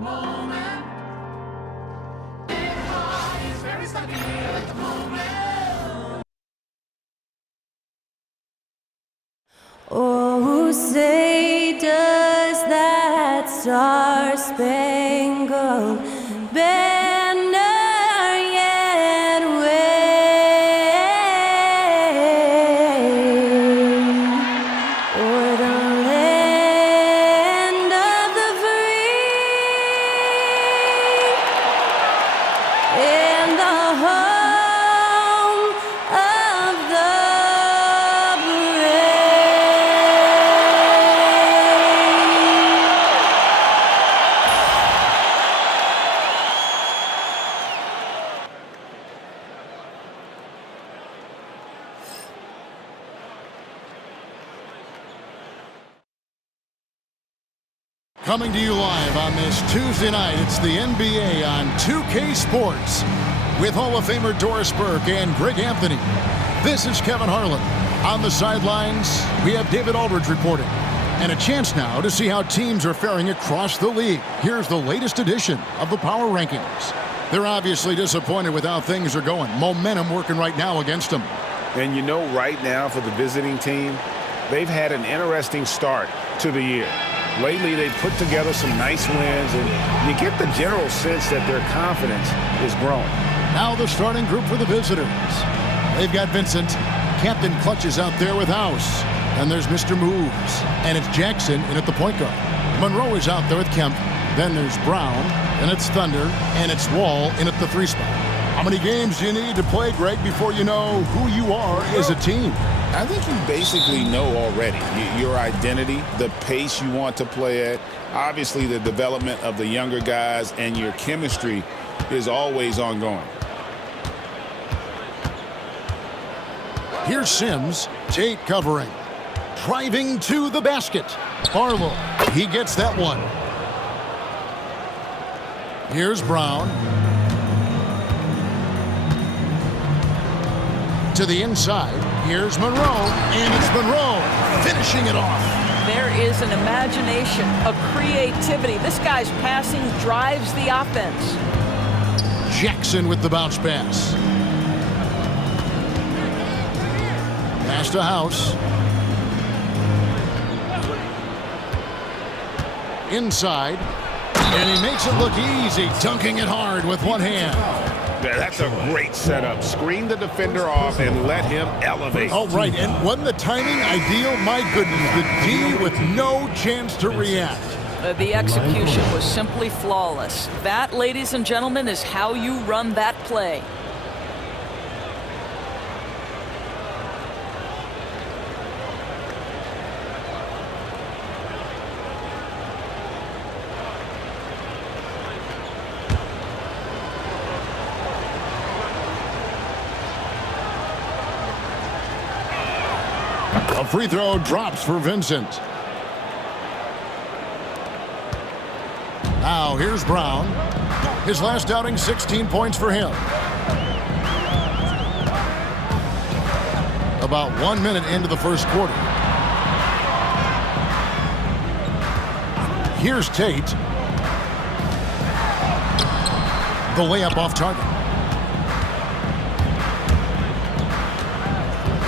moment. Big heart is very stuck here at the moment. Oh, say does that star-spangled banner yet wave o'er the land of the free and the home of the brave. Coming to you live on this Tuesday night, it's the NBA on 2K Sports with Hall of Famer Doris Burke and Greg Anthony. This is Kevin Harlan. On the sidelines, we have David Aldridge reporting. And a chance now to see how teams are faring across the league. Here's the latest edition of the Power Rankings. They're obviously disappointed with how things are going. Momentum working right now against them. And you know, right now for the visiting team, they've had an interesting start to the year. Lately, they've put together some nice wins, and you get the general sense that their confidence is growing. Now the starting group for the visitors. They've got Vincent. Captain Clutch is out there with House. And there's Mr. Moves. And it's Jackson in at the point guard. Monroe is out there with Kemp. Then there's Brown. And it's Thunder. And it's Wall in at the 3 spot. How many games do you need to play, Greg, before you know who you are as a team? I think you basically know already your identity, the pace you want to play at, obviously the development of the younger guys, and your chemistry is always ongoing. Here's Sims. Tate covering. Driving to the basket. Barlow. He gets that one. Here's Brown. To the inside. Here's Monroe. And it's Monroe finishing it off. There is an imagination, a creativity. This guy's passing drives the offense. Jackson with the bounce pass. Pass to House. Inside. And he makes it look easy, dunking it hard with one hand. That's a great setup. Screen the defender off and let him elevate. Oh, right. And wasn't the timing ideal? My goodness, the D with no chance to react. The execution was simply flawless. That, ladies and gentlemen, is how you run that play. A free throw drops for Vincent. Now here's Brown. His last outing, 16 points for him. About 1 minute into the first quarter. Here's Tate. The layup off target.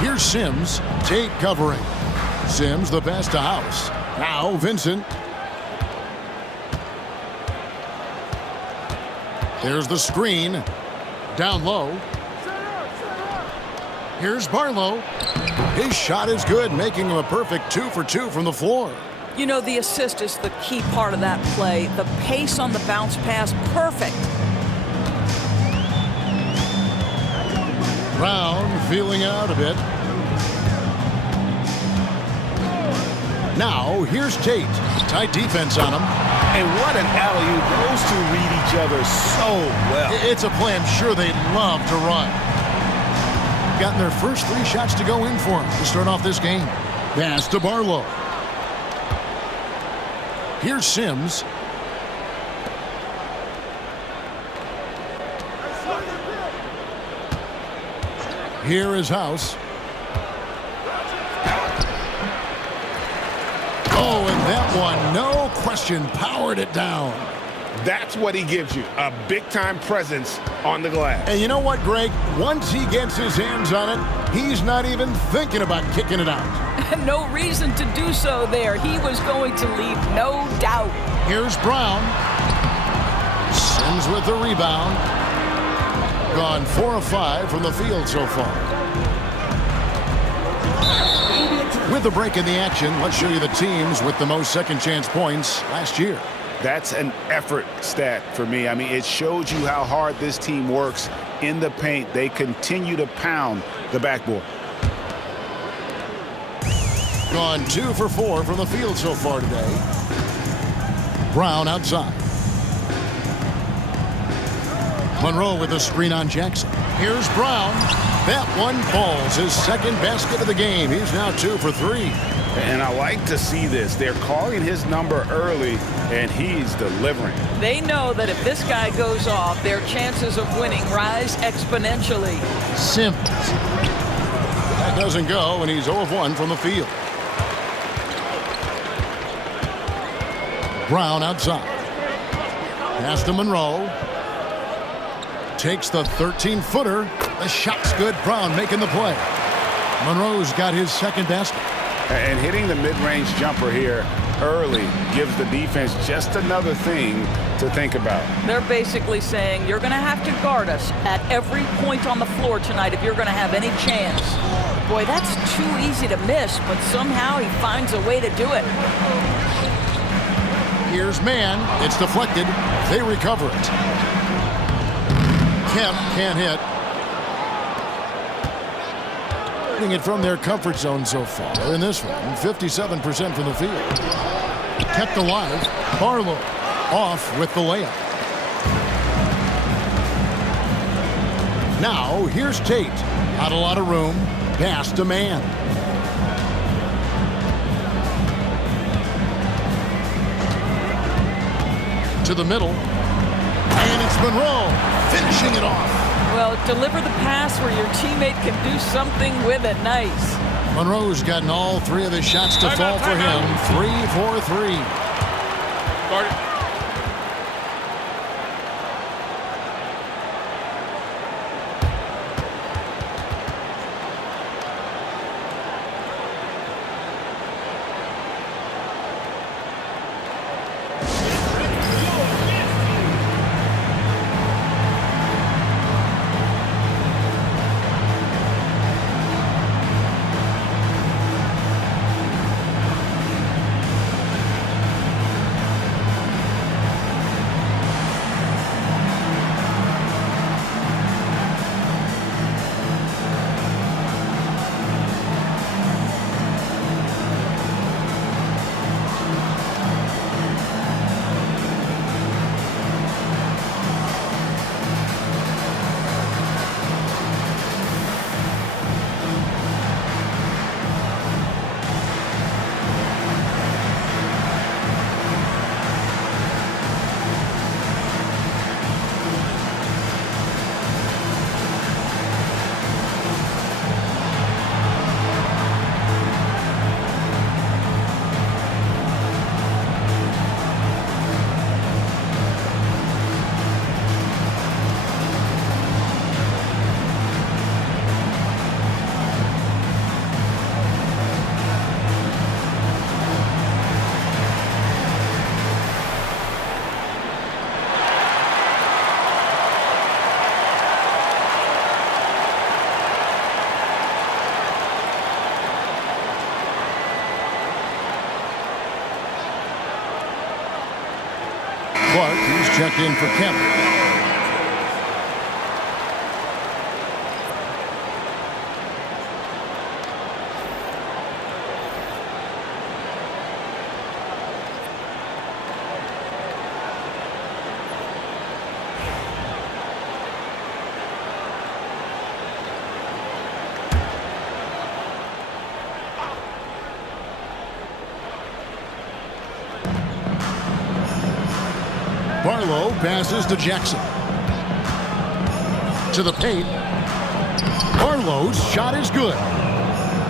Here's Sims. Tate covering. Sims the pass to House. Now Vincent. There's the screen. Down low. Here's Barlow. His shot is good, making him a perfect 2 for 2 from the floor. You know, the assist is the key part of that play. The pace on the bounce pass, perfect. Brown feeling out a bit. Now, here's Tate. Tight defense on him. And what an alley-oop. Those two read each other so well. It's a play I'm sure they'd love to run. Gotten their first 3 shots to go in for him to start off this game. Pass to Barlow. Here's Sims. Here is House. Oh, and that one, no question, powered it down. That's what he gives you, a big-time presence on the glass. And you know what, Greg? Once he gets his hands on it, he's not even thinking about kicking it out. No reason to do so there. He was going to leave, no doubt. Here's Brown. Sims with the rebound. Gone 4 of 5 from the field so far. With the break in the action, let's show you the teams with the most second-chance points last year. That's an effort stat for me. I mean, it shows you how hard this team works in the paint. They continue to pound the backboard. Gone 2 for 4 from the field so far today. Brown outside. Monroe with a screen on Jackson. Here's Brown. That one falls, his second basket of the game. He's now 2 for 3. And I like to see this. They're calling his number early, and he's delivering. They know that if this guy goes off, their chances of winning rise exponentially. Sims. That doesn't go, and he's 0 of 1 from the field. Brown outside. Pass to Monroe. Takes the 13-footer. The shot's good. Brown making the play. Monroe's got his second basket. And hitting the mid-range jumper here early gives the defense just another thing to think about. They're basically saying you're going to have to guard us at every point on the floor tonight if you're going to have any chance. Boy, that's too easy to miss, but somehow he finds a way to do it. Here's man. It's deflected. They recover it. Kemp can't hit. Hitting it from their comfort zone so far in this one. 57% from the field. Kept alive. Barlow off with the layup. Now here's Tate. Not a lot of room. Pass to man. To the middle. And it's Monroe finishing it off. Well, deliver the pass where your teammate can do something with it. Nice. Monroe's gotten all 3 of his shots to fall for him. 3 for 3. Guard it. Clark, he's checked in for Kemp. Barlow passes to Jackson. To the paint. Barlow's shot is good.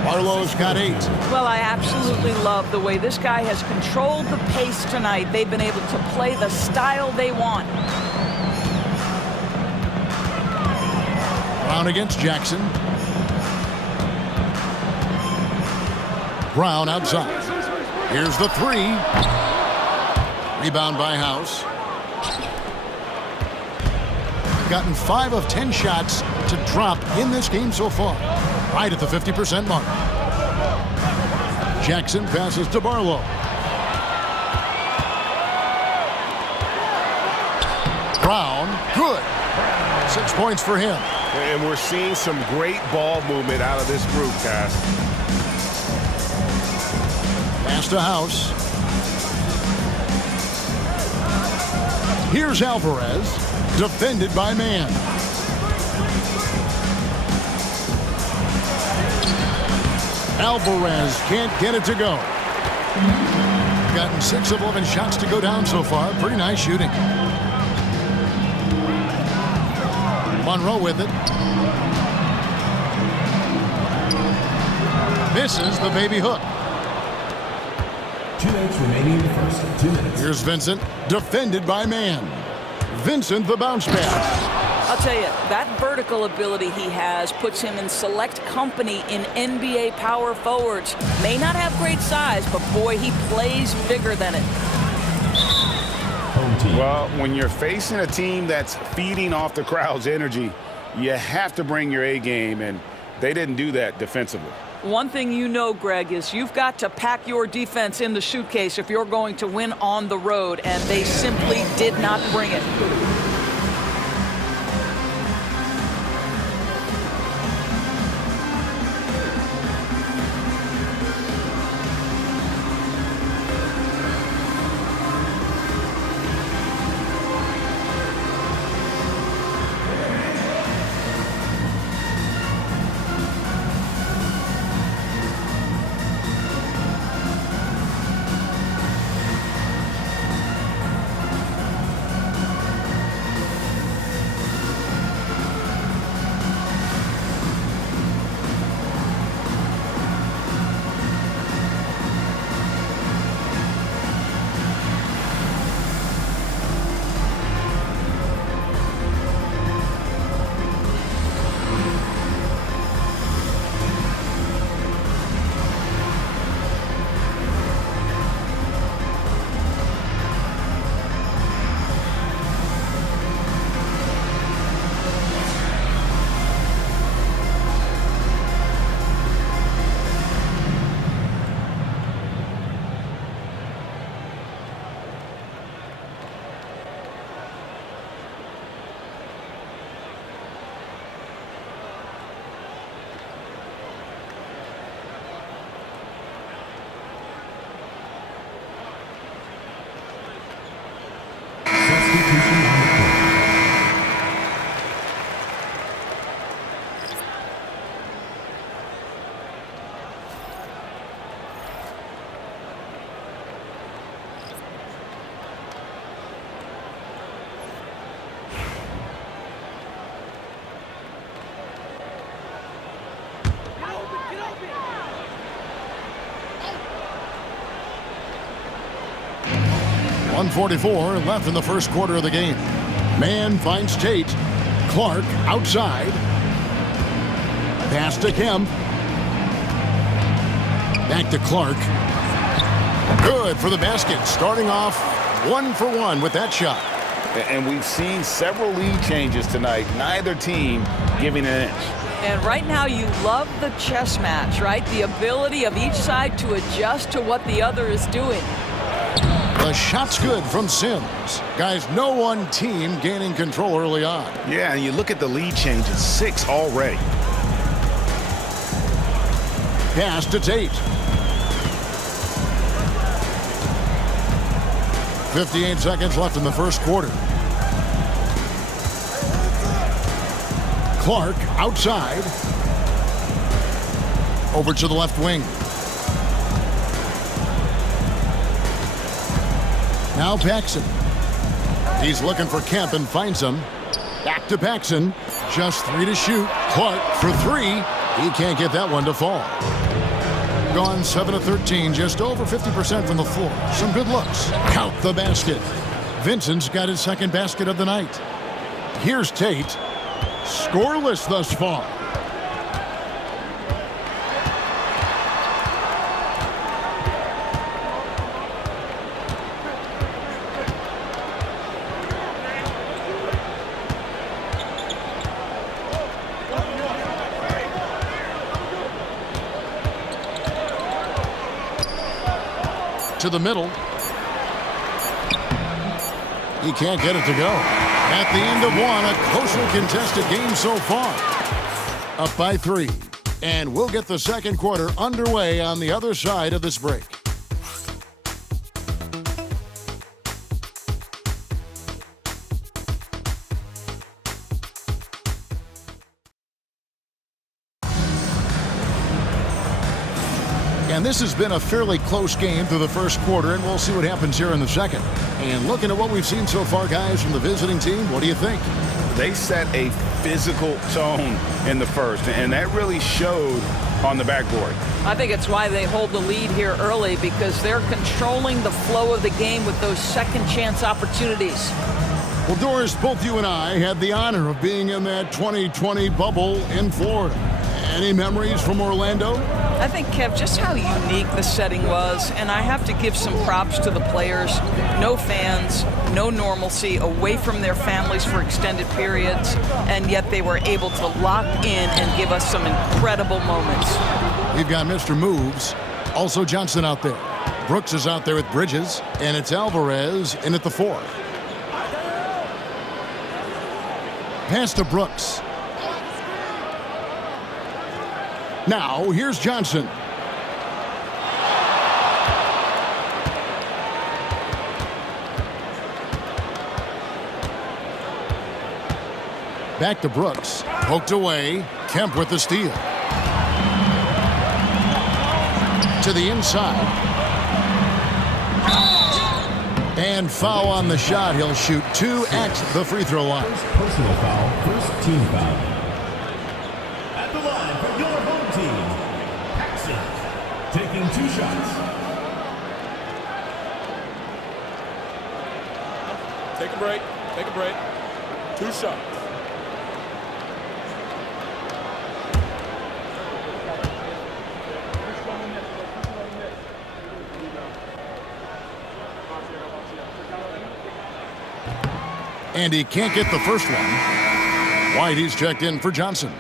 Barlow's got 8. Well, I absolutely love the way this guy has controlled the pace tonight. They've been able to play the style they want. Brown against Jackson. Brown outside. Here's the 3. Rebound by House. Gotten 5 of 10 shots to drop in this game so far. Right at the 50% mark. Jackson passes to Barlow. Brown, good. 6 points for him. And we're seeing some great ball movement out of this group, Cass. Pass to House. Here's Alvarez, defended by Man. Alvarez can't get it to go. Gotten 6 of 11 shots to go down so far. Pretty nice shooting. Monroe with it. Misses the baby hook. 2 minutes remaining in the first. 2 minutes. Here's Vincent, defended by Man. Vincent the bounce pass. I'll tell you, that vertical ability he has puts him in select company in NBA power forwards. May not have great size, but boy, he plays bigger than it. Home team. Well, when you're facing a team that's feeding off the crowd's energy, you have to bring your A game, and they didn't do that defensively. One thing you know, Greg, is you've got to pack your defense in the suitcase if you're going to win on the road, and they simply did not bring it. Substitution on the court. 1:44 left in the first quarter of the game. Man finds Tate. Clark outside. Pass to Kemp. Back to Clark. Good for the basket. Starting off 1 for 1 with that shot. And we've seen several lead changes tonight. Neither team giving an inch. And right now you love the chess match, right? The ability of each side to adjust to what the other is doing. The shot's good from Sims. Guys, no one team gaining control early on. Yeah, and you look at the lead changes, 6 already. Pass to Tate. 58 seconds left in the first quarter. Clark outside. Over to the left wing. Now Paxson. He's looking for Kemp and finds him. Back to Paxson. Just 3 to shoot. Clark for 3. He can't get that one to fall. gone 7 of 13, just over 50% from the floor. Some good looks. Count the basket. Vincent's got his second basket of the night. Here's Tate. Scoreless thus far. To the middle. He can't get it to go. At the end of one, a closely contested game so far. Up by 3. And we'll get the second quarter underway on the other side of this break. And this has been a fairly close game through the first quarter, and we'll see what happens here in the second. And looking at what we've seen so far, guys, from the visiting team, what do you think? They set a physical tone in the first, and that really showed on the backboard. I think it's why they hold the lead here early, because they're controlling the flow of the game with those second chance opportunities. Well, Doris, both you and I had the honor of being in that 2020 bubble in Florida. Any memories from Orlando? I think, Kev, just how unique the setting was, and I have to give some props to the players. No fans, no normalcy, away from their families for extended periods, and yet they were able to lock in and give us some incredible moments. We've got Mr. Moves, also Johnson out there. Brooks is out there with Bridges, and it's Alvarez in at the 4. Pass to Brooks. Now, here's Johnson. Back to Brooks. Poked away. Kemp with the steal. To the inside. And foul on the shot. He'll shoot 2 at the free throw line. First personal foul, first team foul. At the line for your home team, Paxson, taking 2 shots. Take a break. Take a break. 2 shots. And he can't get the first one. White, he's checked in for Johnson.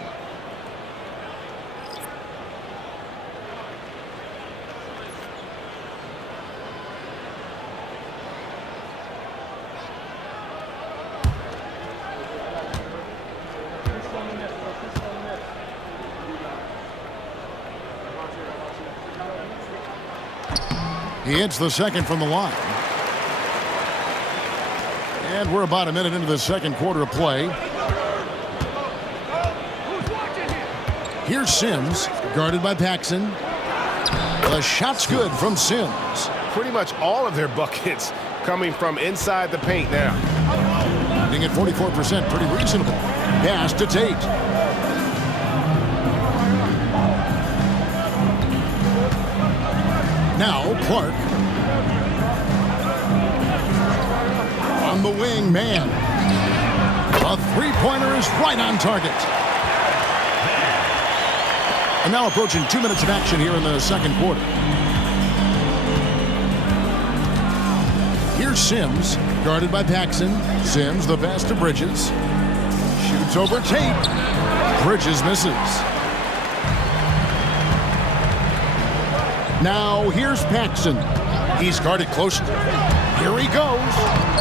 He hits the second from the line. And we're about a minute into the second quarter of play. Here's Sims, guarded by Paxson. The shot's good from Sims. Pretty much all of their buckets coming from inside the paint now. Hitting at 44%, pretty reasonable. Pass to Tate. Now Clark. On the wing, man. A three-pointer is right on target. And now approaching 2 minutes of action here in the second quarter. Here's Sims, guarded by Paxson. Sims, the pass to Bridges. Shoots over Tate. Bridges misses. Now here's Paxson. He's guarded closely. Here he goes.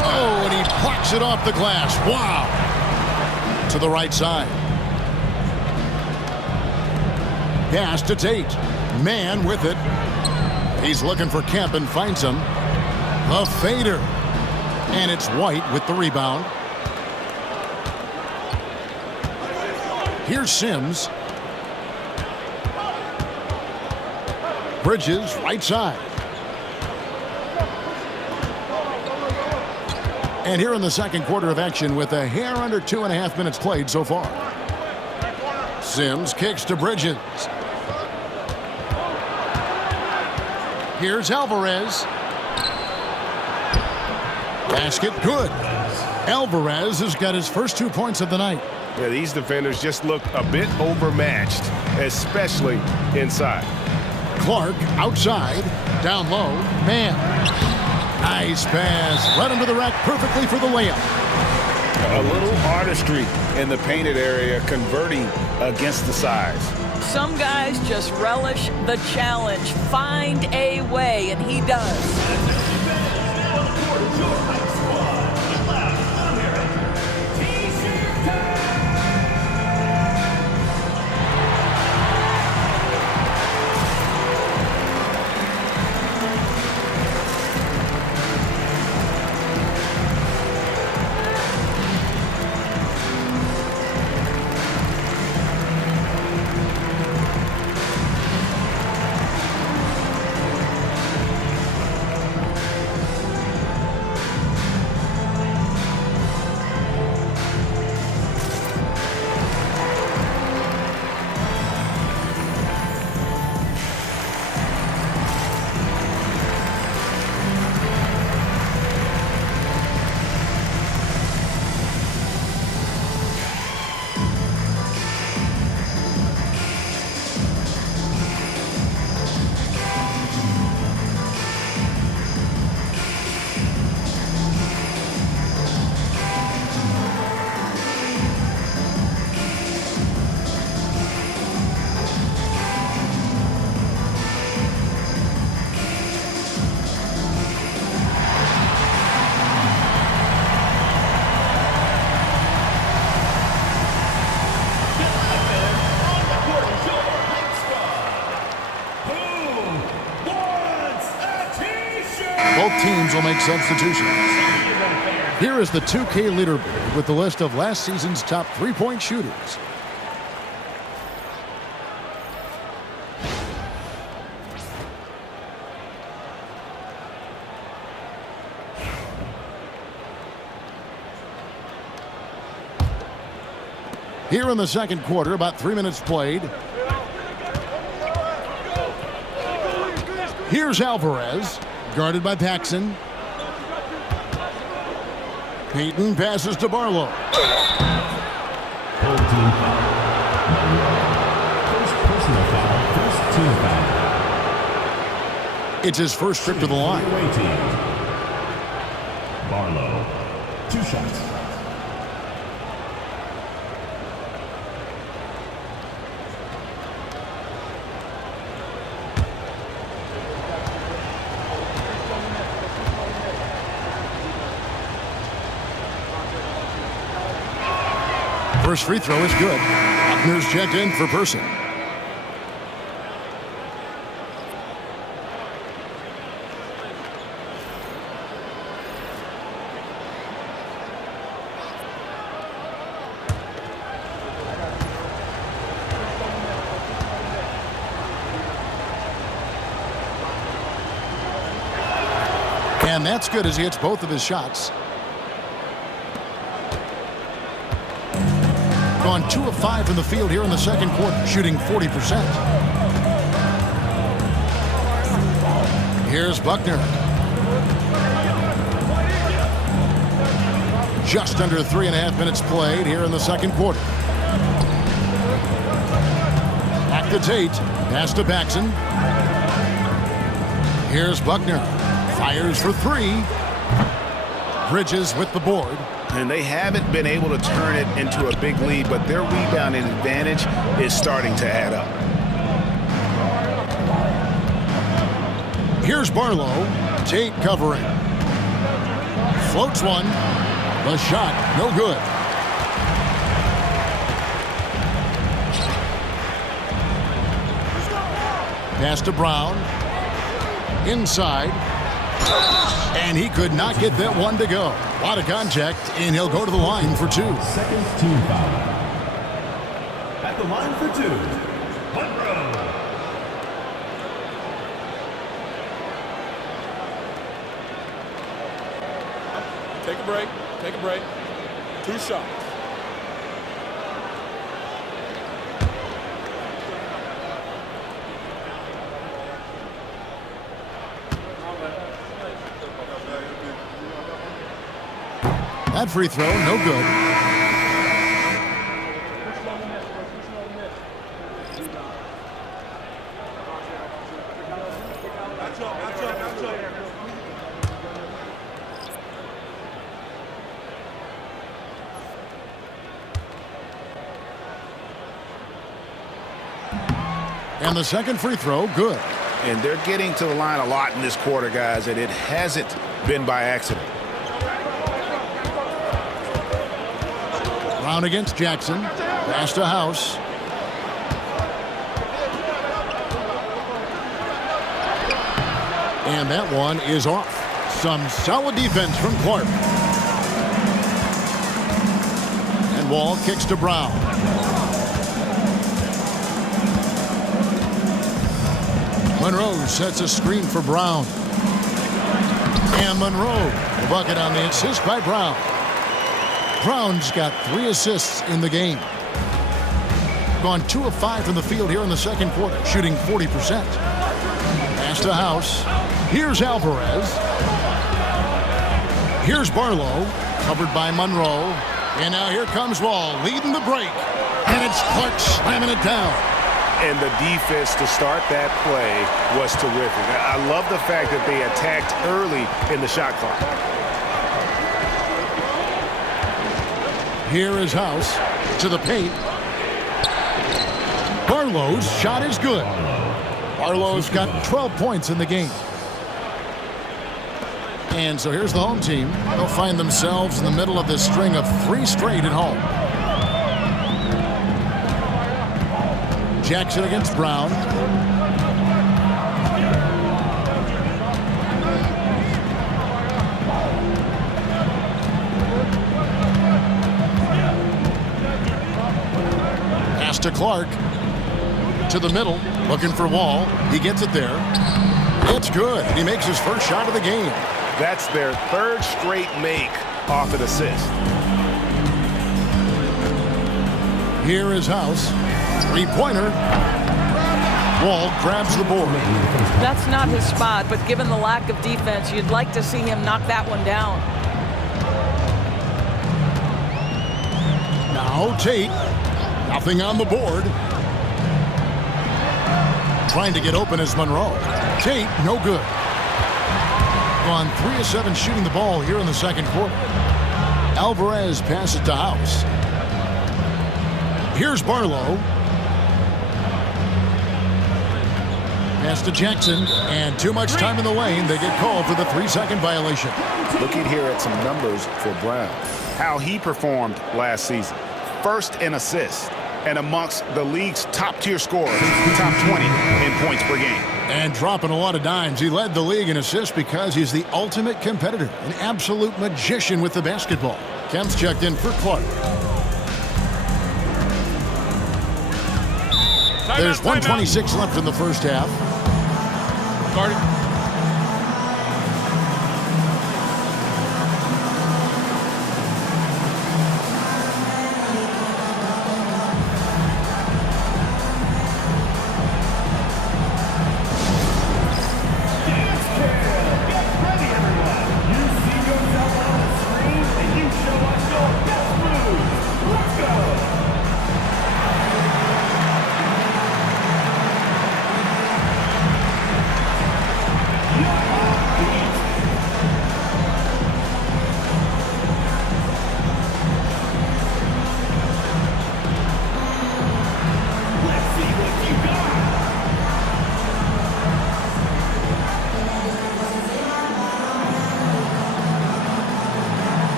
Oh, and he plucks it off the glass. Wow. To the right side. Pass to Tate. Man with it. He's looking for Kemp and finds him. A fader. And it's White with the rebound. Here's Sims. Bridges, right side. And here in the second quarter of action with a hair under 2.5 minutes played so far. Sims kicks to Bridges. Here's Alvarez. Basket good. Alvarez has got his first 2 points of the night. Yeah, these defenders just look a bit overmatched, especially inside. Clark outside, down low, man. Nice pass, right under the rack perfectly for the layup. A little artistry in the painted area, converting against the size. Some guys just relish the challenge. Find a way, and he does. Both teams will make substitutions. Here is the 2K leaderboard with the list of last season's top three-point shooters. Here in the second quarter, about 3 minutes played. Here's Alvarez, guarded by Paxson. Payton passes to Barlow. Whole team foul. First personal foul, first team foul. It's his first trip to the line. Away team. Barlow, 2 shots. First free throw is good. Buckner's checked in for Person. And that's good as he hits both of his shots. Gone 2 of 5 from the field here in the second quarter, shooting 40%. Here's Buckner. Just under 3.5 minutes played here in the second quarter. Back to Tate. Pass to Paxson. Here's Buckner. Fires for 3. Bridges with the board. And they haven't been able to turn it into a big lead, but their rebounding advantage is starting to add up. Here's Barlow. Tate covering. Floats one. The shot, no good. Pass to Brown. Inside. And he could not get that one to go. A lot of contact, and he'll go to the line for 2. Second team foul. At the line for 2, Monroe. Take a break. Take a break. 2 shots. That free throw, no good. And the second free throw, good. And they're getting to the line a lot in this quarter, guys, and it hasn't been by accident. Brown against Jackson. Pass to House. And that one is off. Some solid defense from Clark. And Wall kicks to Brown. Monroe sets a screen for Brown. And Monroe, the bucket on the assist by Brown. Brown's got 3 assists in the game. Gone 2 of 5 from the field here in the second quarter, shooting 40%. Pass to House. Here's Alvarez. Here's Barlow, covered by Monroe. And now here comes Wall, leading the break. And it's Clark slamming it down. And the defense to start that play was terrific. I love the fact that they attacked early in the shot clock. Here is House to the paint. Barlow's shot is good. Barlow's got 12 points in the game. And so here's the home team. They'll find themselves in the middle of this string of 3 straight at home. Jackson against Brown. Pass to Clark. To the middle, looking for Wall. He gets it there. It's good. He makes his first shot of the game. That's their 3rd straight make off an assist. Here is House. 3-pointer. Wall grabs the board. That's not his spot, but given the lack of defense, you'd like to see him knock that one down. Now Tate. Nothing on the board. Trying to get open is Monroe. Tate, no good. Gone 3 of 7 shooting the ball here in the second quarter. Alvarez passes to House. Here's Barlow. Pass to Jackson, and too much time in the lane. They get called for the 3-second violation. Looking here at some numbers for Brown. How he performed last season. 1st in assists, and amongst the league's top-tier scorers, top 20 in points per game. And dropping a lot of dimes. He led the league in assists because he's the ultimate competitor, an absolute magician with the basketball. Kemp's checked in for Clark. There's 1:26 left in the first half. Guarded.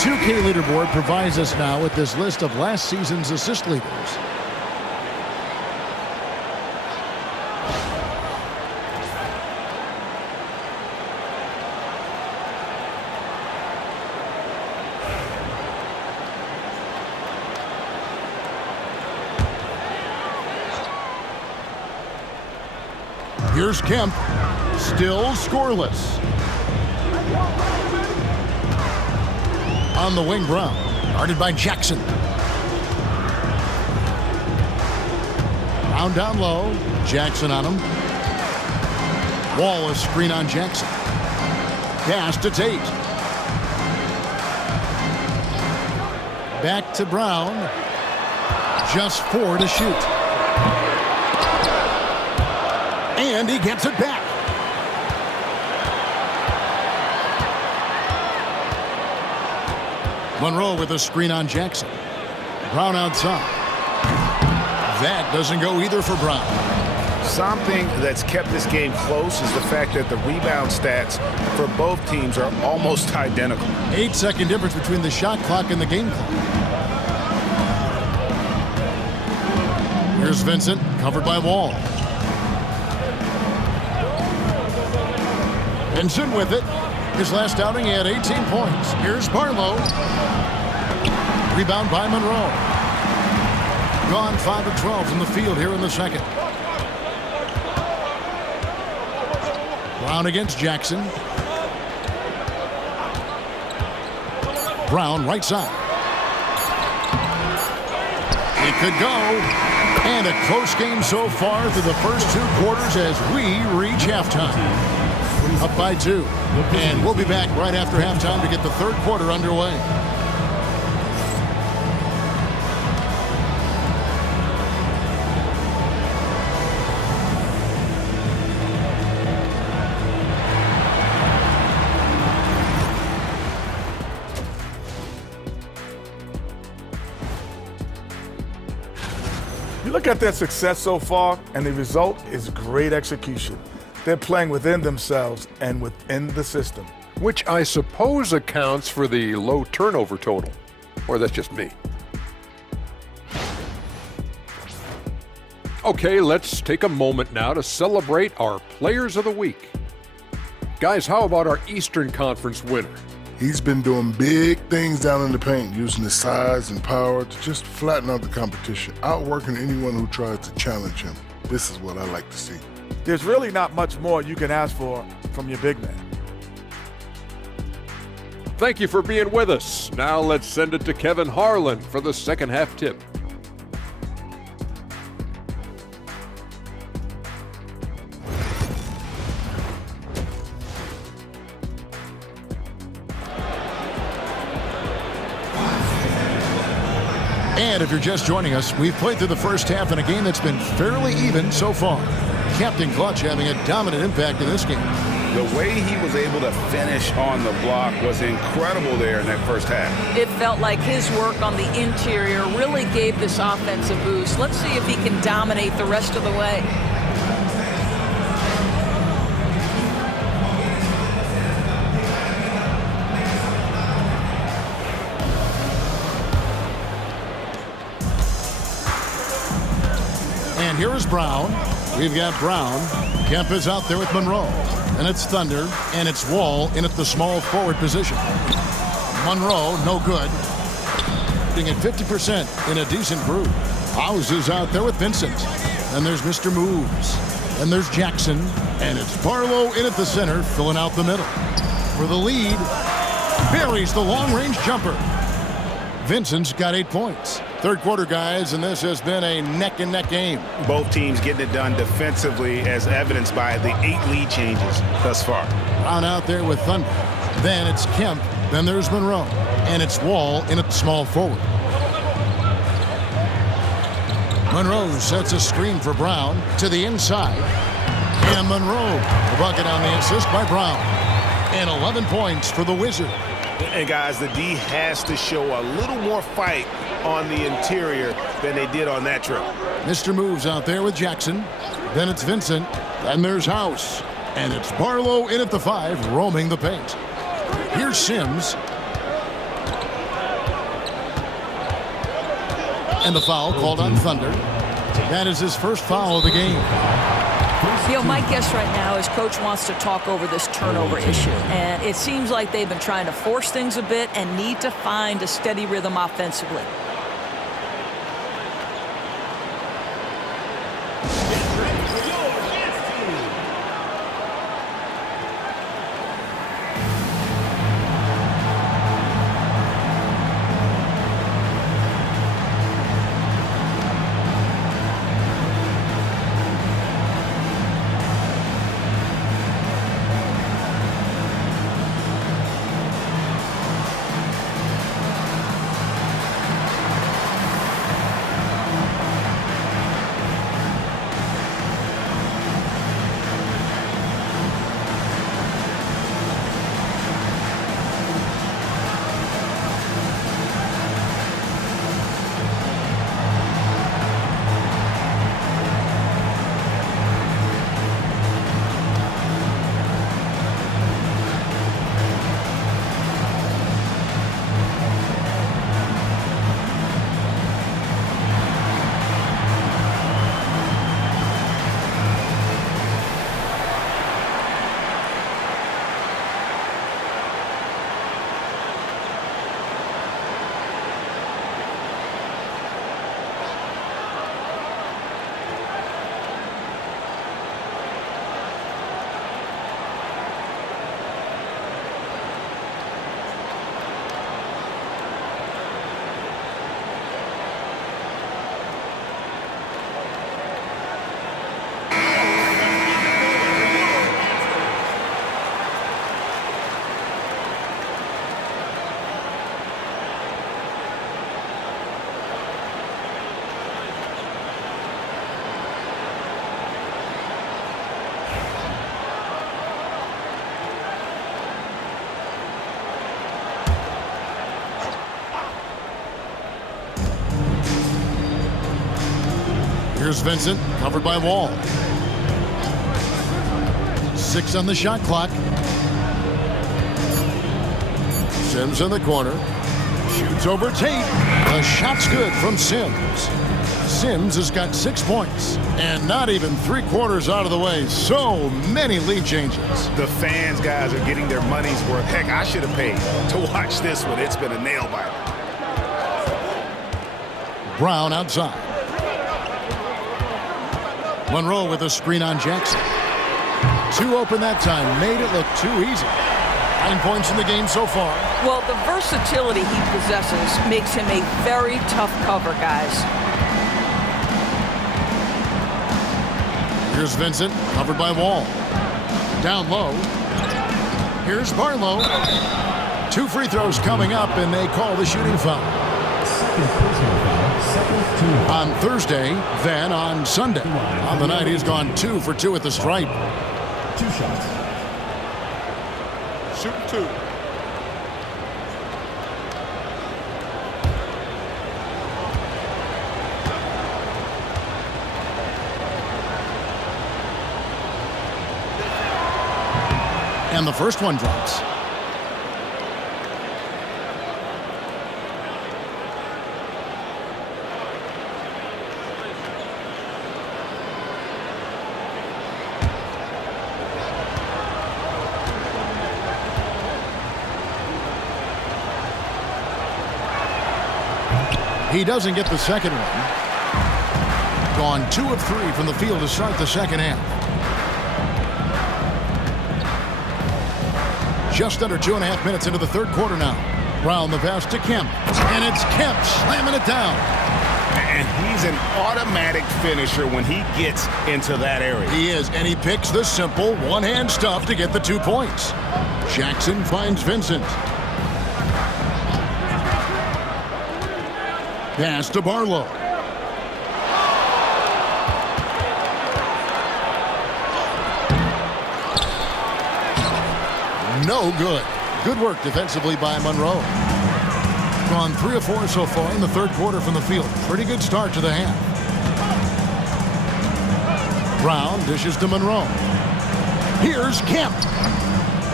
2K leaderboard provides us now with this list of last season's assist leaders. Here's Kemp, still scoreless. On the wing, Brown, guarded by Jackson. Brown down low, Jackson on him. Wallace screen on Jackson. Pass to Tate. Back to Brown. Just 4 to shoot. And he gets it back. Monroe with a screen on Jackson. Brown outside. That doesn't go either for Brown. Something that's kept this game close is the fact that the rebound stats for both teams are almost identical. 8-second difference between the shot clock and the game clock. Here's Vincent, covered by Wall. Vincent with it. His last outing, he had 18 points. Here's Barlow. Rebound by Monroe. Gone 5 of 12 from the field here in the second. Brown against Jackson. Brown right side. It could go. And a close game so far through the first 2 quarters as we reach halftime. Up by 2. And we'll be back right after halftime to get the third quarter underway. You look at their success so far, and the result is great execution. They're playing within themselves and within the system. Which I suppose accounts for the low turnover total. Or that's just me. Okay, let's take a moment now to celebrate our Players of the Week. Guys, how about our Eastern Conference winner? He's been doing big things down in the paint, using his size and power to just flatten out the competition, outworking anyone who tries to challenge him. This is what I like to see. There's really not much more you can ask for from your big man. Thank you for being with us. Now let's send it to Kevin Harlan for the second half tip. And if you're just joining us, we've played through the first half in a game that's been fairly even so far. Captain Clutch having a dominant impact in this game. The way he was able to finish on the block was incredible there in that first half. It felt like his work on the interior really gave this offense a boost. Let's see if he can dominate the rest of the way. And here is Brown. We've got Brown. Kemp is out there with Monroe. And it's Thunder, and it's Wall in at the small forward position. Monroe, no good. Being at 50% in a decent groove. House is out there with Vincent. And there's Mr. Moves. And there's Jackson. And it's Barlow in at the center, filling out the middle. For the lead, buries the long-range jumper. Vincent's got 8 points. Third quarter, guys, and this has been a neck-and-neck game. Both teams getting it done defensively, as evidenced by the 8 lead changes thus far. Brown out there with Thunder. Then it's Kemp. Then there's Monroe. And it's Wall in at the small forward. Monroe sets a screen for Brown to the inside. And Monroe, the bucket on the assist by Brown. And 11 points for the Wizard. And guys, the D has to show a little more fight on the interior than they did on that trip. Mr. Moves out there with Jackson. Then it's Vincent. Then there's House. And it's Barlow in at the 5, roaming the paint. Here's Sims. And the foul called on Thunder. That is his first foul of the game. My guess right now is Coach wants to talk over this turnover issue. And it seems like they've been trying to force things a bit and need to find a steady rhythm offensively. Here's Vincent, covered by Wall. 6 on the shot clock. Sims in the corner. Shoots over Tate. The shot's good from Sims. Sims has got 6 points. And not even 3/4 out of the way. So many lead changes. The fans, guys, are getting their money's worth. Heck, I should have paid to watch this one. It's been a nail-biter. Brown outside. Monroe with a screen on Jackson. 2 open that time. Made it look too easy. 9 points in the game so far. Well, the versatility he possesses makes him a very tough cover, guys. Here's Vincent, covered by Wall. Down low. Here's Barlow. 2 free throws coming up, and they call the shooting foul. On Thursday, then on Sunday. On the night, he's gone 2 for 2 at the stripe. 2 shots. Shooting 2. And the first one drops. He doesn't get the second one. Gone 2 of 3 from the field to start the second half. Just under 2.5 minutes into the third quarter now. Brown the pass to Kemp. And it's Kemp slamming it down. And he's an automatic finisher when he gets into that area. He is, and he picks the simple one-hand stuff to get the 2 points. Jackson finds Vincent. Pass to Barlow. No good. Good work defensively by Monroe. Gone 3 of 4 so far in the third quarter from the field. Pretty good start to the half. Brown dishes to Monroe. Here's Kemp.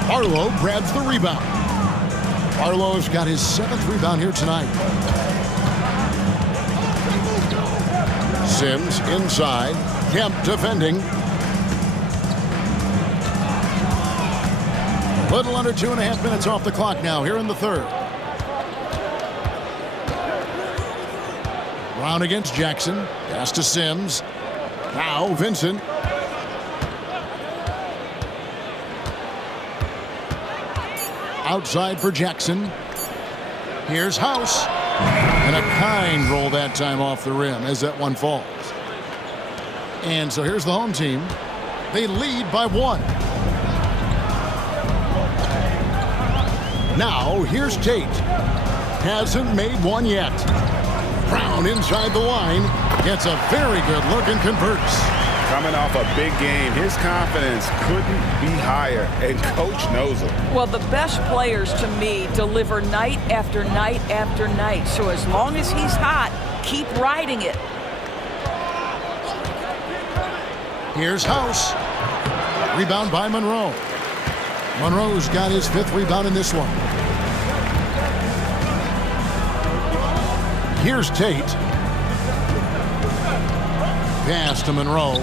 Barlow grabs the rebound. Barlow's got his 7th rebound here tonight. Sims inside. Kemp defending. Little under 2.5 minutes off the clock now here in the third. Brown against Jackson. Pass to Sims. Now Vincent. Outside for Jackson. Here's House. And a kind roll that time off the rim as that one falls. And so here's the home team. They lead by 1. Now here's Tate. Hasn't made one yet. Brown inside the line. Gets a very good look and converts. Coming off a big game, his confidence couldn't be higher, and coach knows it. Well, the best players to me deliver night after night after night. So as long as he's hot, keep riding it. Here's House. Rebound by Monroe. Monroe's got his 5th rebound in this one. Here's Tate. Pass to Monroe.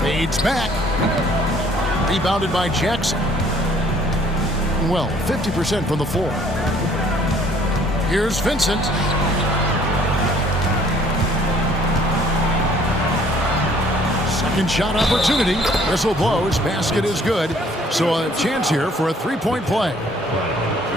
Fades back. Rebounded by Jackson. Well, 50% from the floor. Here's Vincent. Second shot opportunity. Whistle blows. Basket is good. So a chance here for a 3-point play.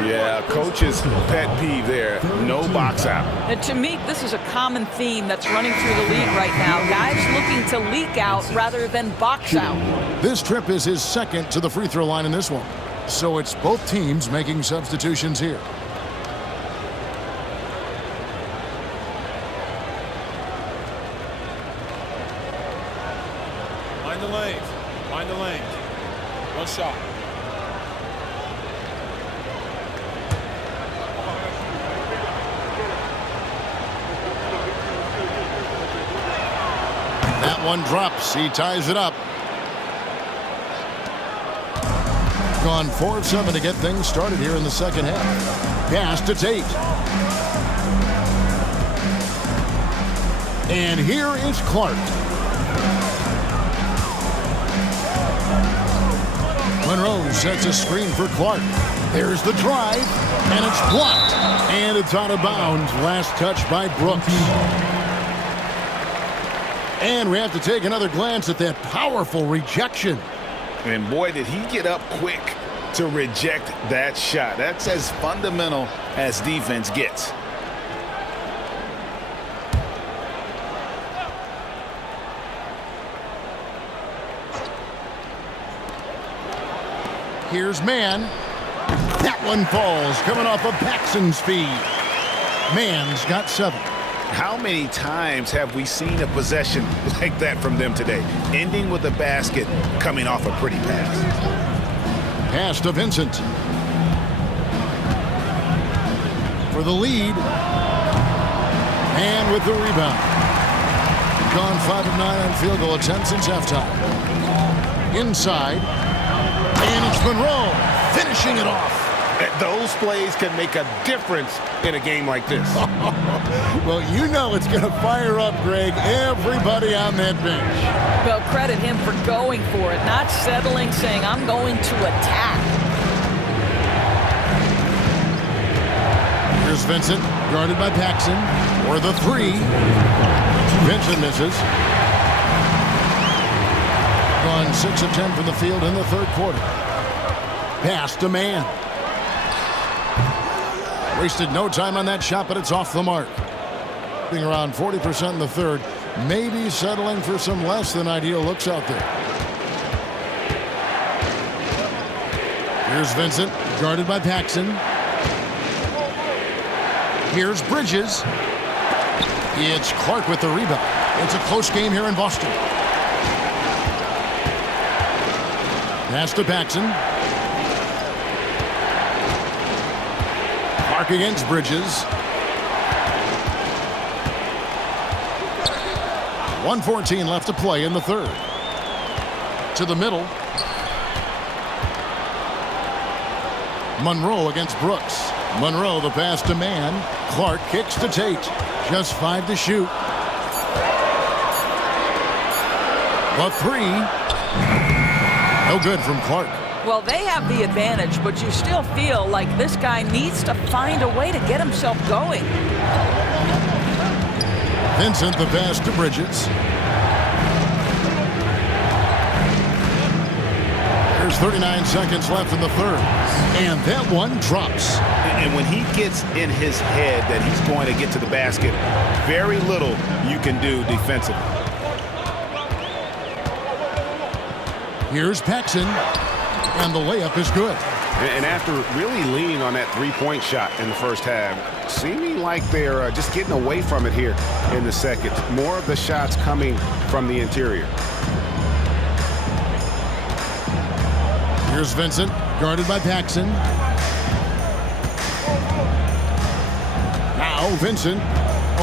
Yeah, coach's pet peeve there. No box out. And to me, this is a common theme that's running through the league right now. Guys looking to leak out rather than box out. This trip is his 2nd to the free throw line in this one. So it's both teams making substitutions here. Find the lanes. Find the lanes. One shot. That one drops. He ties it up. Gone 4 of 7 to get things started here in the second half. Pass to Tate. And here is Clark. Monroe sets a screen for Clark. There's the drive, and it's blocked. And it's out of bounds. Last touch by Brooks. And we have to take another glance at that powerful rejection. And boy, did he get up quick to reject that shot. That's as fundamental as defense gets. Here's Mann. That one falls, coming off of Paxson's feed. Mann's got 7. How many times have we seen a possession like that from them today? Ending with a basket, coming off a pretty pass. Pass to Vincent. For the lead. And with the rebound. Gone 5 of 9 on field goal attempts since halftime. Inside. And it's Monroe finishing it off. Those plays can make a difference in a game like this. Well, you know it's going to fire up, Greg, everybody on that bench. Well, credit him for going for it, not settling, saying, I'm going to attack. Here's Vincent, guarded by Paxson. For the 3. Vincent misses. Gone 6 of 10 from the field in the third quarter. Pass to Mann. Wasted no time on that shot, but it's off the mark. Being around 40% in the third, maybe settling for some less than ideal looks out there. Here's Vincent, guarded by Paxson. Here's Bridges. It's Clark with the rebound. It's a close game here in Boston. Pass to Paxson. Clark against Bridges. 1:14 left to play in the third. To the middle. Monroe against Brooks. Monroe the pass to Mann. Clark kicks to Tate. Just 5 to shoot. A three. No good from Clark. Well, they have the advantage, but you still feel like this guy needs to find a way to get himself going. Vincent the pass to Bridges. There's 39 seconds left in the third. And that one drops. And when he gets in his head that he's going to get to the basket, very little you can do defensively. Here's Paxson. And the layup is good. And after really leaning on that three-point shot in the first half, seeming like they're just getting away from it here in the second. More of the shots coming from the interior. Here's Vincent, guarded by Paxson. Now Vincent,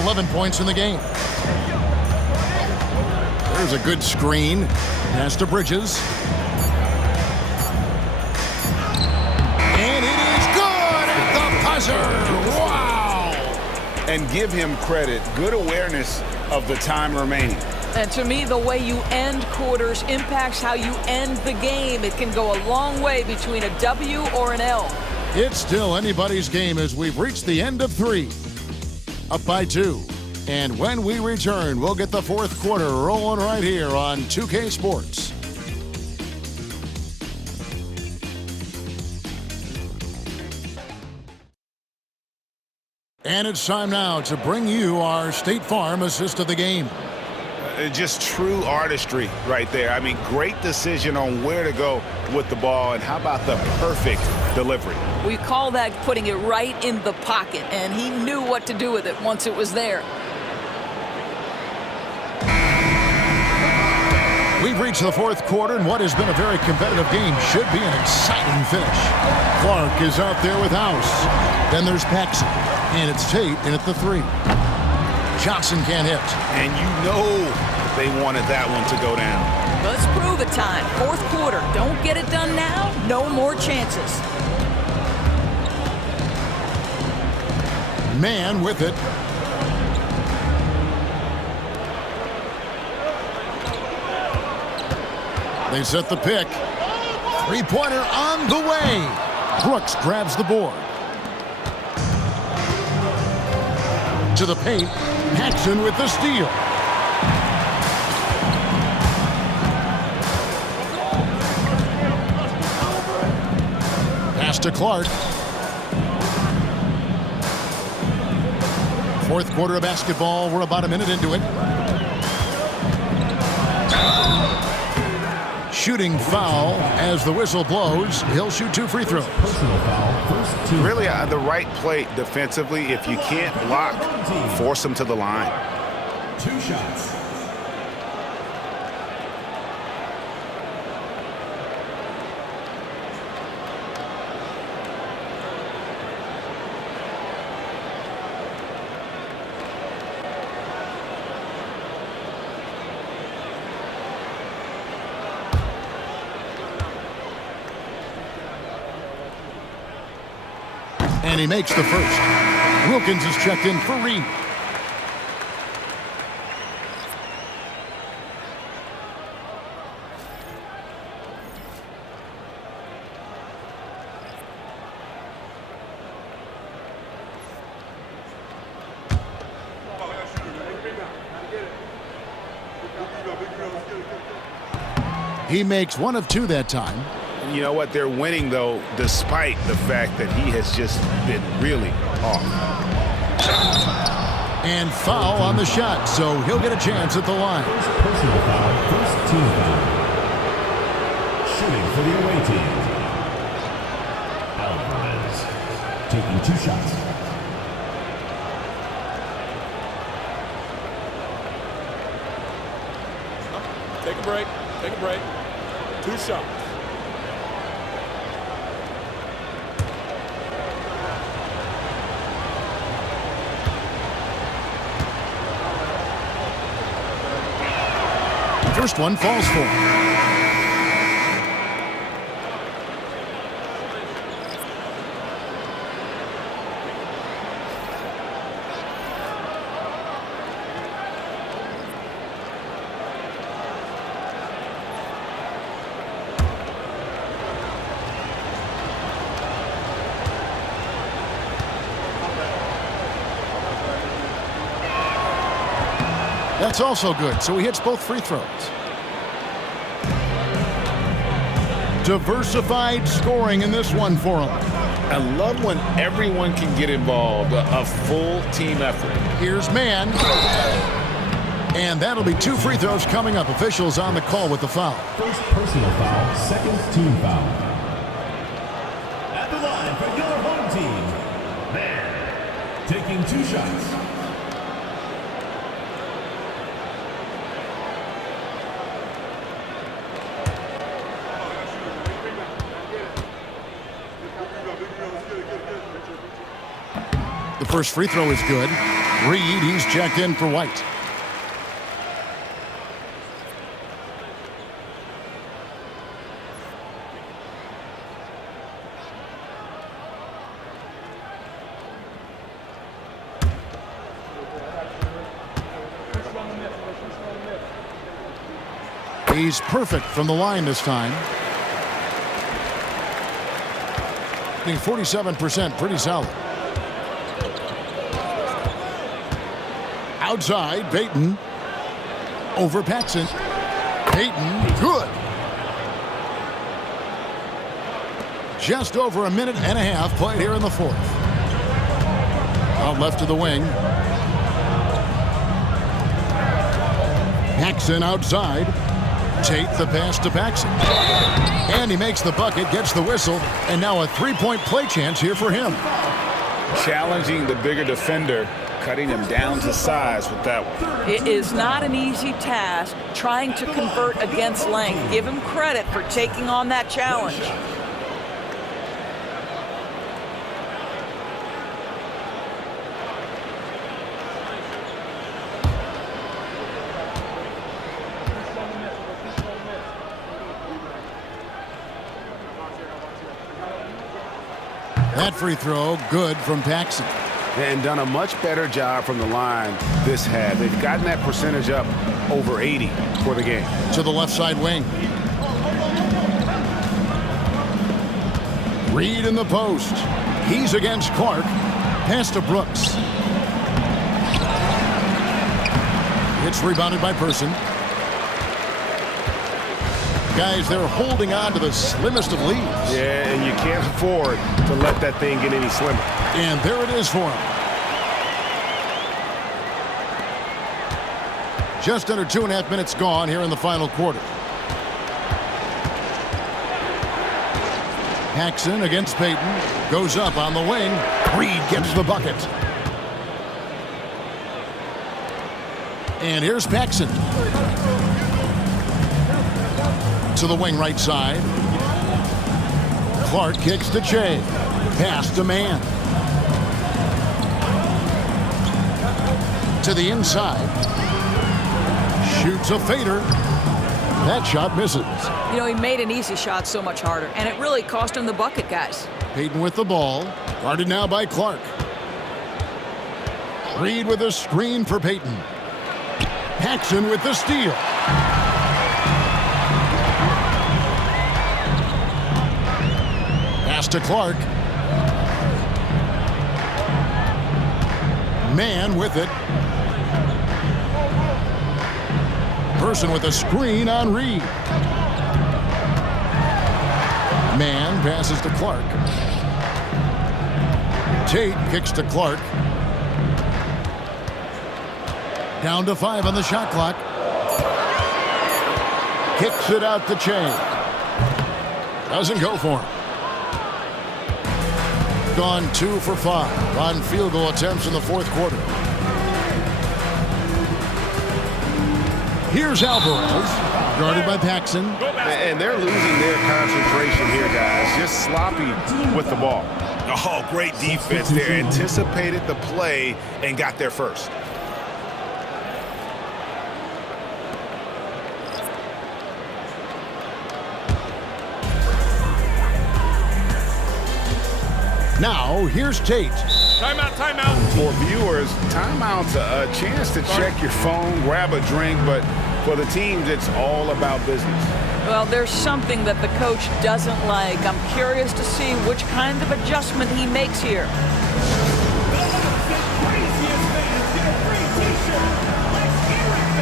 11 points in the game. There's a good screen. Pass to Bridges. And it is good at the buzzer. Wow! And give him credit. Good awareness of the time remaining. And to me, the way you end quarters impacts how you end the game. It can go a long way between a W or an L. It's still anybody's game as we've reached the end of three. Up by 2. And when we return, we'll get the fourth quarter rolling right here on 2K Sports. And it's time now to bring you our State Farm assist of the game. Just true artistry right there. I mean, great decision on where to go with the ball, and how about the perfect delivery? We call that putting it right in the pocket, and he knew what to do with it once it was there. We've reached the fourth quarter, and what has been a very competitive game should be an exciting finish. Clark is out there with House. Then there's Paxson, and it's Tate in at the 3. Johnson can't hit. And you know they wanted that one to go down. Let's prove it time. Fourth quarter. Don't get it done now. No more chances. Man with it. They set the pick. Three-pointer on the way. Brooks grabs the board. To the paint. Paxson with the steal. Pass to Clark. Fourth quarter of basketball. We're about a minute into it. Shooting foul as the whistle blows. He'll shoot 2 free throws. Personal foul, first team. Really the right play defensively. If you can't block, force them to the line. 2 shots. And he makes the first. Wilkins is checked in for Reed. He makes 1 of 2 that time. You know what? They're winning, though, despite the fact that he has just been really off. And foul on the shot, so he'll get a chance at the line. Personal foul, first team foul. Shooting for the away team. Alvarez taking 2 shots. Take a break. Take a break. 2 shots. First one falls for him. That's also good, so he hits both free throws. Diversified scoring in this one for him. I love when everyone can get involved, a full team effort. Here's Mann. And that'll be 2 free throws coming up. Officials on the call with the foul. First personal foul, second team foul. At the line for your home team, Mann, taking 2 shots. The first free throw is good. Reed, he's checked in for White. He's perfect from the line this time. Being 47%, pretty solid. Outside, Payton. Over Paxson. Payton, good. Just over a minute and a half played here in the fourth. Out left to the wing. Paxson outside. Tate the pass to Paxson. And he makes the bucket, gets the whistle, and now a 3-point play chance here for him. Challenging the bigger defender, cutting him down to size with that one. It is not an easy task trying to convert against length. Give him credit for taking on that challenge. That free throw, good from Paxson. And done a much better job from the line this half. They've gotten that percentage up over 80 for the game. To the left side wing. Reed in the post. He's against Clark. Pass to Brooks. It's rebounded by Person. Guys, they're holding on to the slimmest of leads. Yeah, and you can't afford to let that thing get any slimmer. And there it is for him. Just under 2.5 minutes gone here in the final quarter. Paxson against Payton. Goes up on the wing. Reed gets the bucket. And here's Paxson. To the wing right side. Clark kicks to Che. Pass to Mann. To the inside. Shoots a fader. That shot misses. You know, he made an easy shot so much harder, and it really cost him the bucket, guys. Payton with the ball. Guarded now by Clark. Reed with a screen for Payton. Paxson with the steal. Pass to Clark. Mann with it. Person with a screen on Reed. Mann passes to Clark. Tate kicks to Clark. Down to 5 on the shot clock. Kicks it out to Che. Doesn't go for him. Gone 2 for 5 on field goal attempts in the fourth quarter. Here's Alvarez, guarded by Paxson. And they're losing their concentration here, guys. Just sloppy with the ball. Oh, great defense there. Anticipated the play and got there first. Now, here's Tate. Timeout, timeout. For viewers, timeout's a chance to check your phone, grab a drink, but for the teams, it's all about business. Well, there's something that the coach doesn't like. I'm curious to see which kind of adjustment he makes here. The craziest fans get a free t-shirt. Let's hear it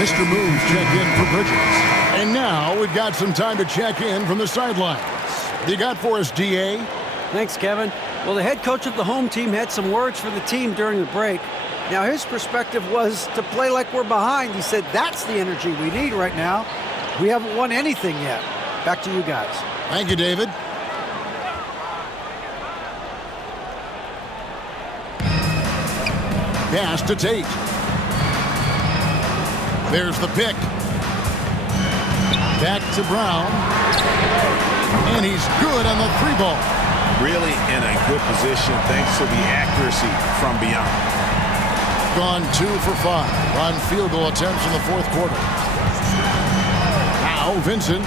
Mr. Moves checked in for Bridges. And now we've got some time to check in from the sidelines. You got for us, DA? Thanks, Kevin. Well, the head coach of the home team had some words for the team during the break. Now, his perspective was to play like we're behind. He said that's the energy we need right now. We haven't won anything yet. Back to you guys. Thank you, David. Pass to Tate. There's the pick. Back to Brown. And he's good on the 3-ball. Really in a good position thanks to the accuracy from beyond. Gone 2 for 5 on field goal attempts in the fourth quarter. Now Vincent.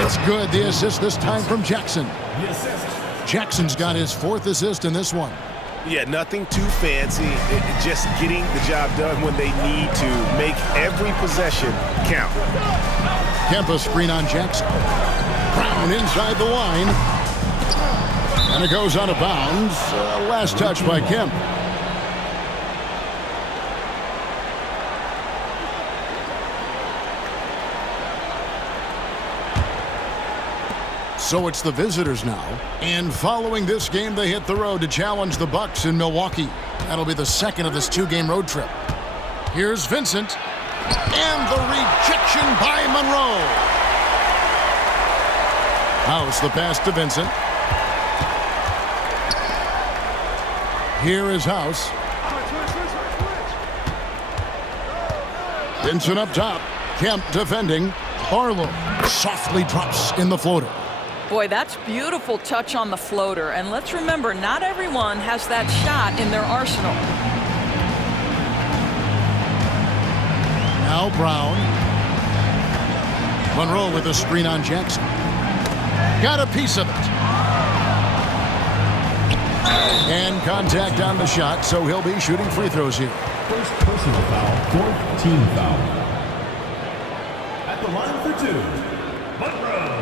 It's good. The assist this time from Jackson. Jackson's got his 4th assist in this one. Yeah, nothing too fancy. Just getting the job done when they need to. Make every possession count. Kemp a screen on Jackson. Brown inside the line. And it goes out of bounds. Last touch by Kemp. So it's the visitors now. And following this game, they hit the road to challenge the Bucks in Milwaukee. That'll be the second of this 2-game road trip. Here's Vincent. And the rejection by Monroe. House the pass to Vincent. Here is House. Vincent up top. Kemp defending. Barlow softly drops in the floater. Boy, that's beautiful touch on the floater. And let's remember, not everyone has that shot in their arsenal. Now Brown. Monroe with a screen on Jackson. Got a piece of it. And contact on the shot, so he'll be shooting free throws here. First personal foul, 4th team foul. At the line for 2, Monroe.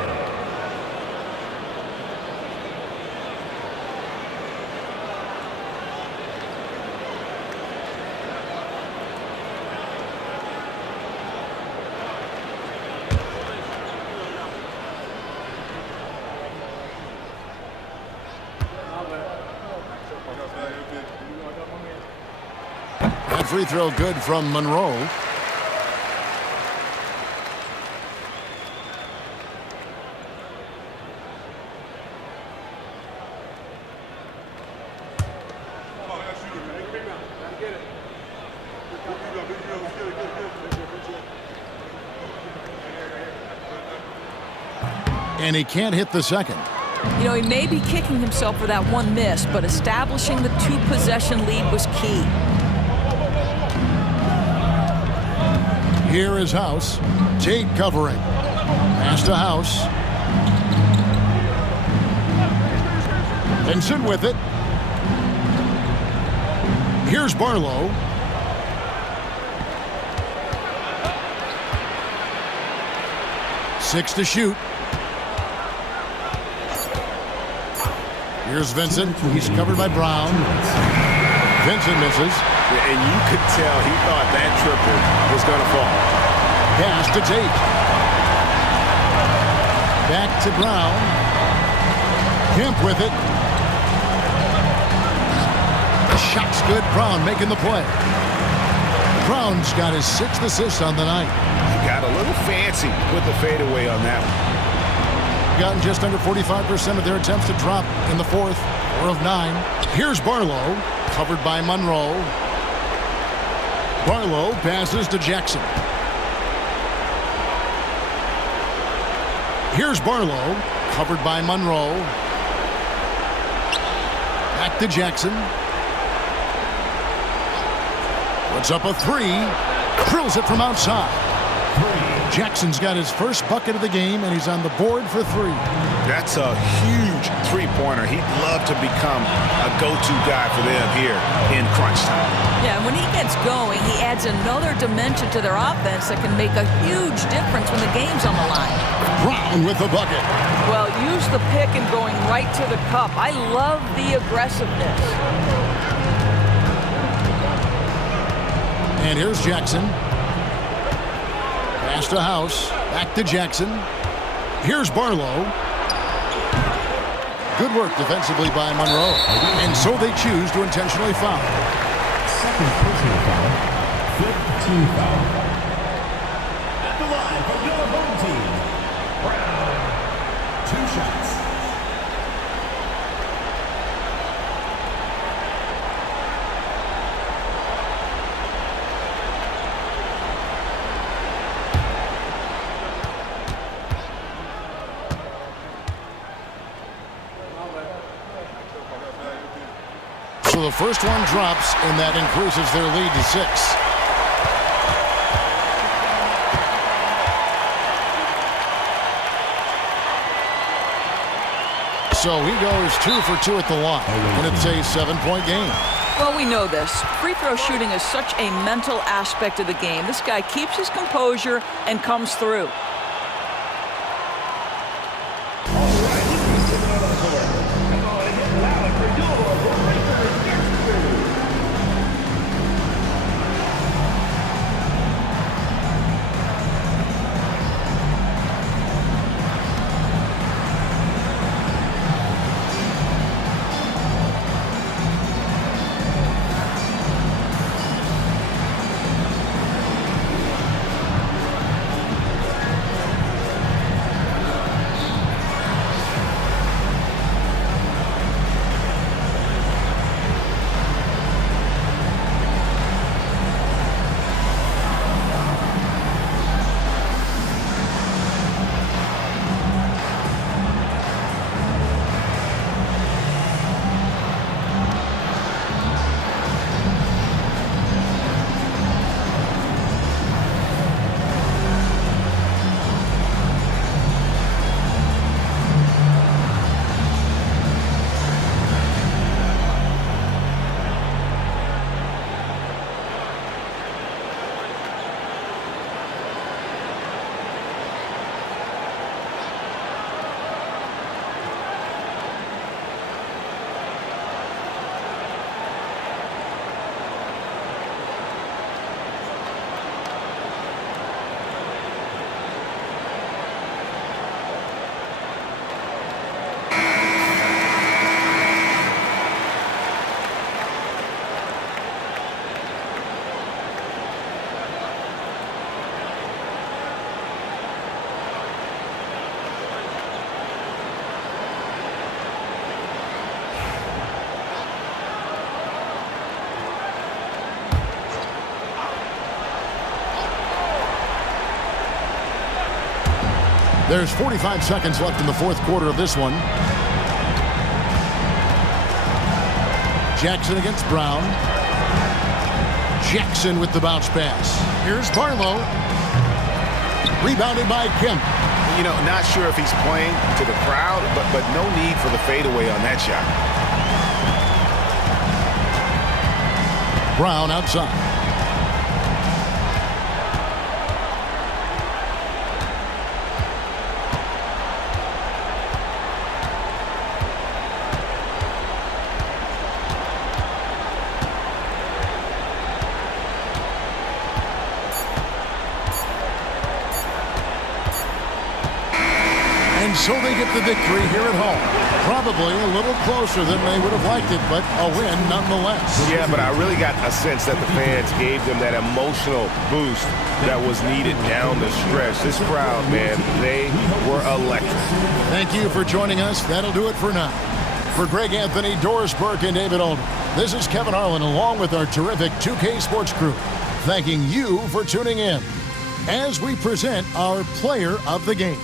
That free throw good from Monroe. And he can't hit the second. You know, he may be kicking himself for that one miss, but establishing the 2-possession lead was key. Here is House. Tate covering. Pass to House. Vincent with it. Here's Barlow. Six to shoot. Here's Vincent. He's covered by Brown. Vincent misses. And you could tell he thought that triple was going to fall. Pass to Tate. Back to Brown. Kemp with it. The shot's good. Brown making the play. Brown's got his 6th assist on the night. He got a little fancy with the fadeaway on that one. Gotten just under 45% of their attempts to drop in the 4th, 4 of 9. Here's Barlow, covered by Monroe. Barlow passes to Jackson. Here's Barlow, covered by Monroe. Back to Jackson. Puts up a 3. Drills it from outside. Jackson's got his first bucket of the game, and he's on the board for 3. That's a huge three-pointer. He'd love to become a go-to guy for them here in crunch time. Yeah, and when he gets going, he adds another dimension to their offense that can make a huge difference when the game's on the line. Brown with the bucket. Well, use the pick and going right to the cup. I love the aggressiveness. And here's Jackson. Pass to House. Back to Jackson. Here's Barlow. Good work defensively by Monroe. And so they choose to intentionally foul. Second personal foul. 15 foul. At the line for your home team, Brown. 2 shots. So the first one drops, and that increases their lead to 6. So he goes 2 for 2 at the line, and it's a 7-point game. Well, we know this. Free throw shooting is such a mental aspect of the game. This guy keeps his composure and comes through. There's 45 seconds left in the fourth quarter of this one. Jackson against Brown. Jackson with the bounce pass. Here's Barlow. Rebounded by Kemp. You know, not sure if he's playing to the crowd, but no need for the fadeaway on that shot. Brown outside. And so they get the victory here at home. Probably a little closer than they would have liked it, but a win nonetheless. Yeah, but I really got a sense that the fans gave them that emotional boost that was needed down the stretch. This crowd, man, they were electric. Thank you for joining us. That'll do it for now. For Greg Anthony, Doris Burke, and David Olden, this is Kevin Harlan along with our terrific 2K Sports crew, thanking you for tuning in as we present our player of the game.